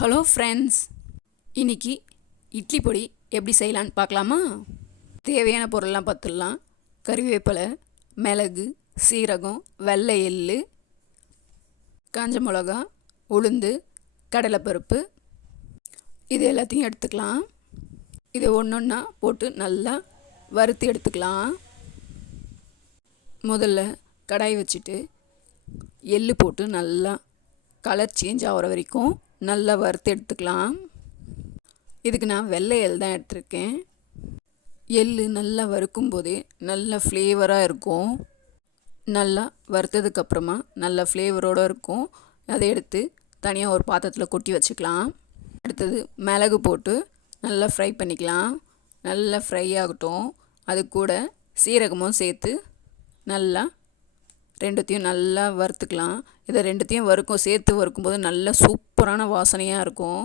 Hello friends, இன்றைக்கி இட்லி பொடி எப்படி செய்யலான்னு பார்க்கலாமா? தேவையான பொருள்லாம் பார்த்துடலாம். கறிவேப்பிலை, மிளகு, சீரகம், வெள்ளை எள்ளு, காஞ்ச மிளகா, உளுந்து, கடலைப்பருப்பு, இது எல்லாத்தையும் எடுத்துக்கலாம். இதை ஒன்றொன்னா போட்டு நல்லா வறுத்து எடுத்துக்கலாம். முதல்ல கடாய் வச்சுட்டு எள்ளு போட்டு நல்லா கலர் சேஞ்ச் ஆகிற வரைக்கும் நல்லா வறுத்து எடுத்துக்கலாம். இதுக்கு நான் வெள்ளை எள் தான் எடுத்திருக்கேன். எள்ளு நல்லா வறுக்கும் போதே நல்ல ஃப்ளேவராக இருக்கும். நல்லா வறுத்ததுக்கப்புறமா நல்ல ஃப்ளேவரோடு இருக்கும். அதை எடுத்து தனியாக ஒரு பாத்திரத்தில் கொட்டி வச்சுக்கலாம். அடுத்தது மிளகு போட்டு நல்லா ஃப்ரை பண்ணிக்கலாம். நல்லா ஃப்ரை ஆகட்டும். அது கூட சீரகமும் சேர்த்து நல்லா ரெண்டுத்தையும் நல்லா வறுத்துக்கலாம். இதை ரெண்டுத்தையும் சேர்த்து வறுக்கும்போது நல்ல சூப்பரான வாசனையாக இருக்கும்.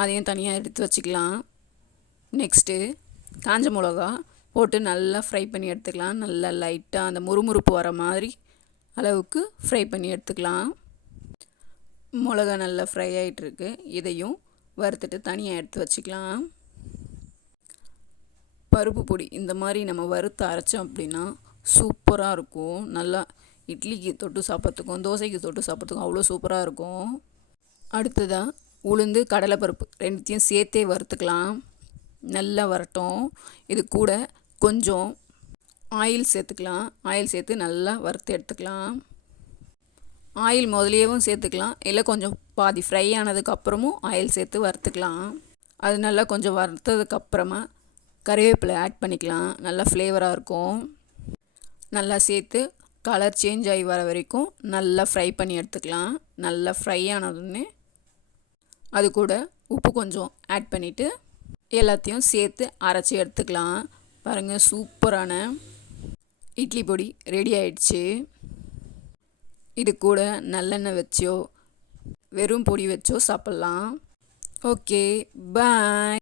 அதையும் தனியாக எடுத்து வச்சுக்கலாம். நெக்ஸ்ட்டு காஞ்ச மிளகா போட்டு நல்லா ஃப்ரை பண்ணி எடுத்துக்கலாம். நல்லா லைட்டாக அந்த முறுமுறுப்பு வர மாதிரி அளவுக்கு ஃப்ரை பண்ணி எடுத்துக்கலாம். மிளகா நல்லா ஃப்ரை ஆகிட்டுருக்கு. இதையும் வறுத்துட்டு தனியாக எடுத்து வச்சுக்கலாம். பருப்பு பொடி இந்த மாதிரி நம்ம வறுத்து அரைச்சோம் அப்படின்னா சூப்பராக இருக்கும். நல்லா இட்லிக்கு தொட்டு சாப்பிட்றதுக்கும் தோசைக்கு தொட்டு சாப்பிட்றதுக்கும் அவ்வளோ சூப்பராக இருக்கும். அடுத்ததாக உளுந்து, கடலைப்பருப்பு ரெண்டுத்தையும் சேர்த்தே வறுத்துக்கலாம். நல்லா வரட்டும். இது கூட கொஞ்சம் ஆயில் சேர்த்துக்கலாம். ஆயில் சேர்த்து நல்லா வறுத்து எடுத்துக்கலாம். ஆயில் முதலியவும் சேர்த்துக்கலாம், இல்லை கொஞ்சம் பாதி ஃப்ரை ஆனதுக்கப்புறமும் ஆயில் சேர்த்து வறுத்துக்கலாம். அது நல்லா கொஞ்சம் வறுத்ததுக்கப்புறமா கறிவேப்பிலை ஆட் பண்ணிக்கலாம். நல்லா ஃப்ளேவராக இருக்கும். நல்லா சேர்த்து கலர் சேஞ்ச் ஆகி வர வரைக்கும் நல்லா ஃப்ரை பண்ணி எடுத்துக்கலாம். நல்லா ஃப்ரை ஆனதுன்னே அது கூட உப்பு கொஞ்சம் ஆட் பண்ணிவிட்டு எல்லாத்தையும் சேர்த்து அரைச்சி எடுத்துக்கலாம். பாருங்கள், சூப்பரான இட்லி பொடி ரெடி ஆயிடுச்சு. இது கூட நல்லெண்ணெய் வச்சோ வெறும் பொடி வச்சோ சாப்பிட்லாம். ஓகே, பாய்.